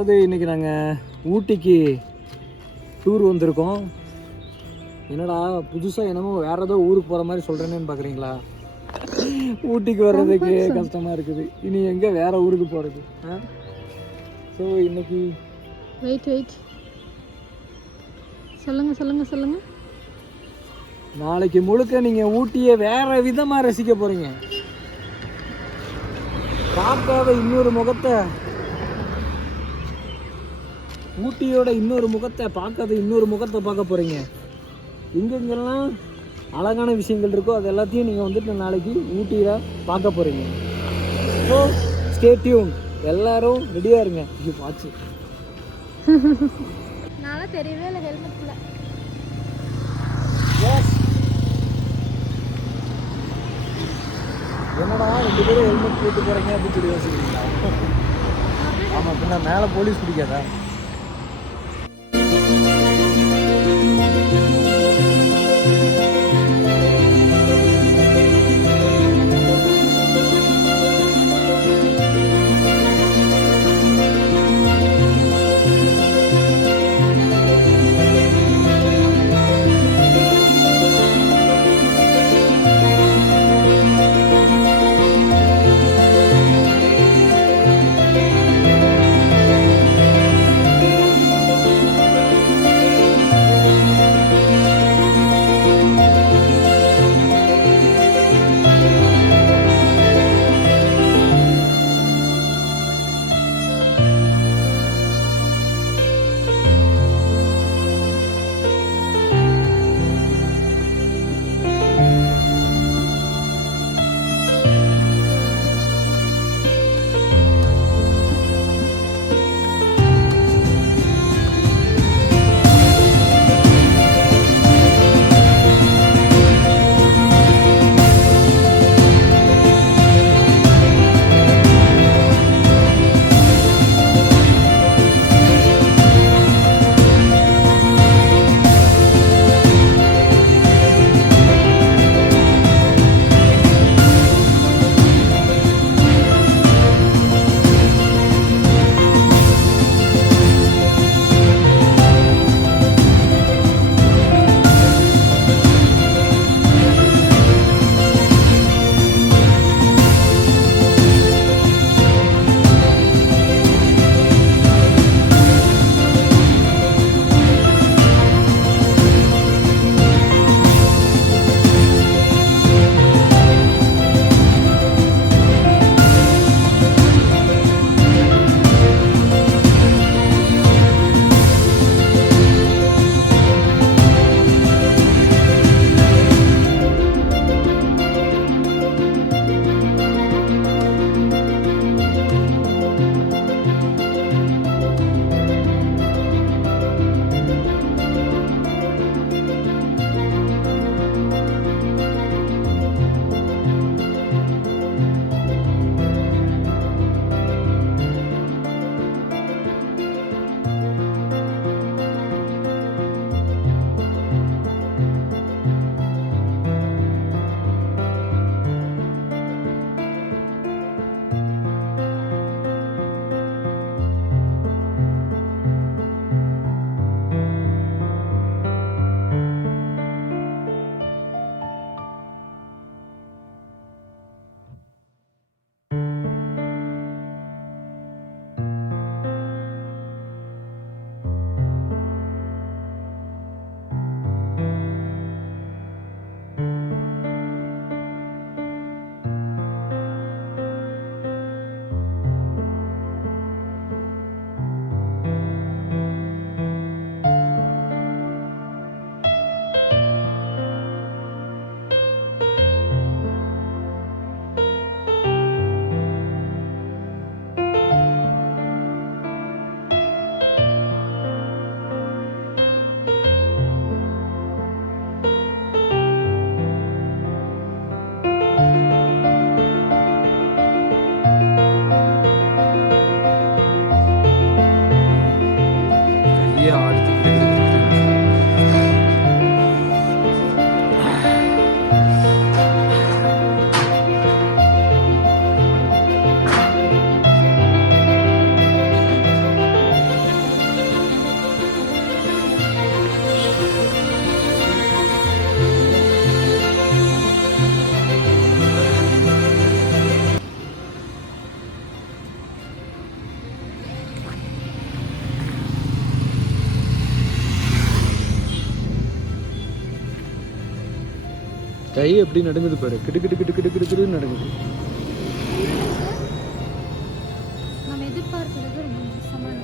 அதாவது இன்றைக்கி நாங்கள் ஊட்டிக்கு டூர் வந்திருக்கோம். என்னடா புதுசாக என்னமோ வேறு ஏதோ ஊருக்கு போகிற மாதிரி சொல்கிறேன்னு பார்க்குறீங்களா? ஊட்டிக்கு வர்றதுக்கு கஷ்டமாக இருக்குது. இனி எங்கே வேறு ஊருக்கு போகிறது? ஸோ இன்னைக்கு வெயிட் சொல்லுங்கள். நாளைக்கு முழுக்க நீங்கள் ஊட்டியை வேறு விதமாக ரசிக்க போகிறீங்க. பார்க்காத இன்னொரு முகத்தை, ஊட்டியோட இன்னொரு முகத்தை, பார்க்காத இன்னொரு முகத்தை பார்க்க போகிறீங்க. எங்கெங்கெல்லாம் அழகான விஷயங்கள் இருக்கோ அது எல்லாத்தையும் நீங்கள் வந்துட்டு நாளைக்கு ஊட்டியில் பார்க்க போகிறீங்க. So stay tune. எல்லாரும் ரெடியாக இருங்க. இது வாட்ச் நானும் தெரியவே இல்லை ஹெல்மெட்டில். எஸ், என்னடா 2 பேரும் ஹெல்மெட் போட்டு போகிறீங்க அப்படின்னு சொல்லி யோசிக்கிறீங்களா? ஆமாம், பின்ன மேலே போலீஸ் பிடிக்காதா? கை எப்படி நடுங்குது பாரு, கிடு கிடு கிடு கிடு கிடு கிடுன்னு நடுங்குது. நம்ம எதிர்பார்க்கிறது ரொம்ப மோசமான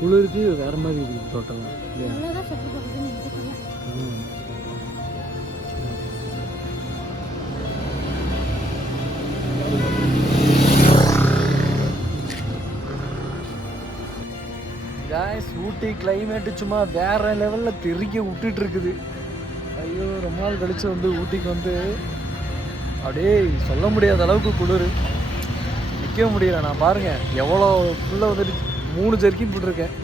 குளிருக்கு வேற மாதிரி இருக்குது டோட்டலாக. நல்லதாக சட்டு போடுறதுன்னு எனக்கு தெரியல. காய்ஸ், ஊட்டி கிளைமேட்டு சும்மா வேற லெவலில் தெறிக்க விட்டுட்டு இருக்குது. ஐயோ, ரொம்ப நாள் கழிச்சு வந்து ஊட்டிக்கு வந்து அப்படியே சொல்ல முடியாத அளவுக்கு குளிர், நிற்க முடியல. நான் பாருங்க எவ்வளோ ஃபுல்லாக வந்துட்டு 3 ஜெர்க்கின் போட்டிருக்கேன்.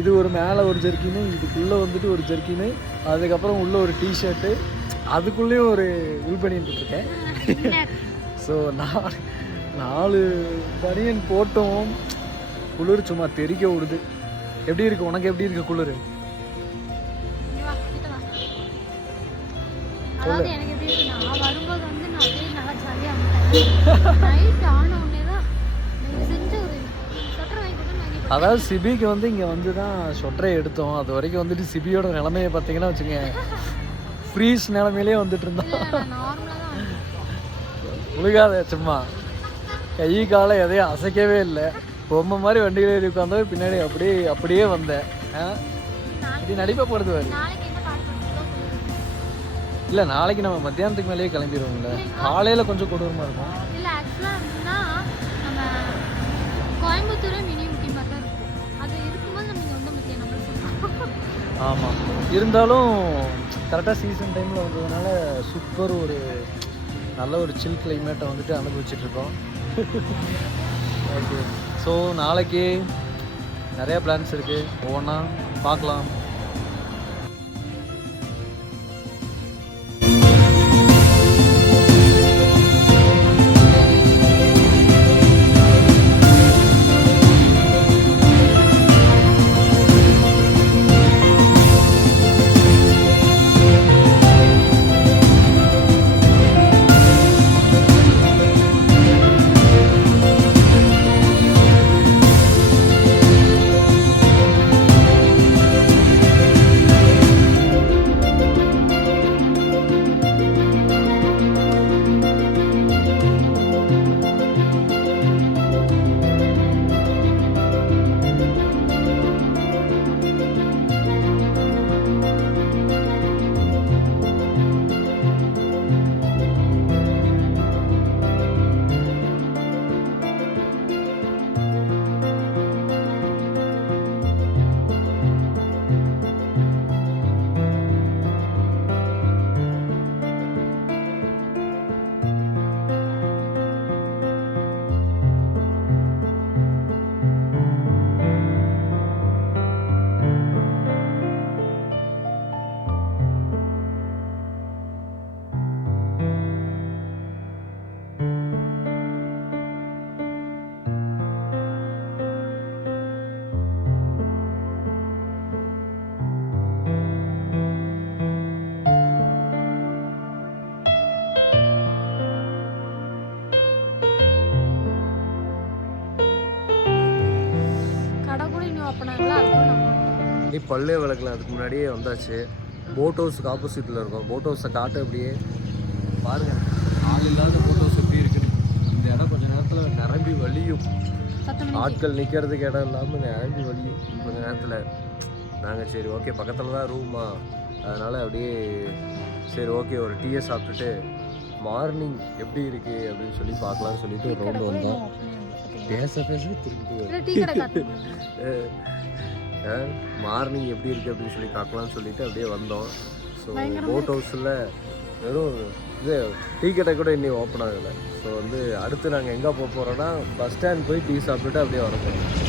இது ஒரு மேலே ஒரு ஜெர்க்கின்னு, இதுக்குள்ளே வந்துட்டு ஒரு ஜெர்க்கின்னு, அதுக்கப்புறம் உள்ளே ஒரு டிஷர்ட்டு, அதுக்குள்ளேயும் ஒரு உள்பனியன் போட்டிருக்கேன். ஸோ 4 பனியன் போட்டோம். குளிர் சும்மா தெறிக்க விடுது. எப்படி இருக்கு உனக்கு? எப்படி இருக்கு குளிர்? அதாவது எனக்கு எப்படி இருக்கு, நான் வரும்போது வந்து நான் அப்படியே நல்லா ஜாலியாக வந்துட்டேன். நைட் ஆன உடனே தான் செஞ்ச ஒரு சொட்டர் வாங்கி கொடுத்து அதாவது சிபிக்கு வந்து இங்கே வந்து தான் சொட்டரை எடுத்தோம். அது வரைக்கும் வந்துட்டு சிபியோட நிலைமையை பார்த்தீங்கன்னா வச்சுங்க, ஃப்ரீஸ் நிலைமையிலே வந்துட்டு இருந்தோம். நார்மலாக தான் உழுகாத, சும்மா கை காலை எதையும் அசைக்கவே இல்லை. பொம்மை மாதிரி வண்டியில் ஏறி உட்காந்தோ பின்னாடி அப்படியே வந்தேன். இப்படி நடிப்பை போடுது வாரு. நாளைக்கு என்ன பாட்டு இல்லை, நாளைக்கு நம்ம மத்தியானத்துக்கு மேலேயே கிளம்பிடுவோம்ல. காலையில் கொஞ்சம் கொடூரமாக இருக்கும். இல்லை ஆக்சுவலாக அப்படின்னா நம்ம கோயம்புத்தூரே மினி ஊட்டி மாதிரி தான் இருக்கும். அது இருக்கும்போது நம்ம இங்கே வந்து மத்தியானம் சொல்லலாம். ஆமாம், இருந்தாலும் கரெக்டாக சீசன் டைமில் வந்ததுனால சூப்பர் ஒரு நல்ல ஒரு சில் கிளைமேட்டை வந்துட்டு அனுபவிச்சுட்ருக்கோம். ஓகே, ஸோ நாளைக்கு நிறையா பிளான்ஸ் இருக்குது, ஒவ்வொன்றா பார்க்கலாம். நீ பல்லே விளக்கல, அதுக்கு முன்னாடியே வந்தாச்சு. போட் ஹவுஸுக்கு ஆப்போசிட்டில் இருக்கும். போட் ஹவுஸை காட்டு அப்படியே பாருங்கள். ஆள் இல்லாத போட் ஹவுஸ் எப்படி இருக்குன்னு. இந்த இடம் கொஞ்சம் நேரத்தில் நிரம்பி வலியும். ஆட்கள் நிற்கிறதுக்கு இடம் இல்லாமல் நிரம்பி வலியும் கொஞ்சம் நேரத்தில். நாங்கள் சரி ஓகே, பக்கத்தில் தான் ரூமா, அதனால் அப்படியே சரி ஓகே ஒரு டீயை சாப்பிட்டுட்டு மார்னிங் எப்படி இருக்குது அப்படின்னு சொல்லி பார்க்கலான்னு சொல்லிட்டு ஒரு ரவுண்டு வந்தோம். பேச திருப்பி மார்னிங் எப்படி இருக்குது அப்படின்னு சொல்லி பார்க்கலான்னு சொல்லிட்டு அப்படியே வந்தோம். ஸோ போட் ஹவுஸில் வெறும் இது டீ கடை கூட இன்னும் ஓப்பன் ஆகலை. ஸோ வந்து அடுத்து நாங்கள் எங்கே போக போகிறோன்னா பஸ் ஸ்டாண்ட் போய் டீ சாப்பிட்டுட்டு அப்படியே வர போகிறோம்.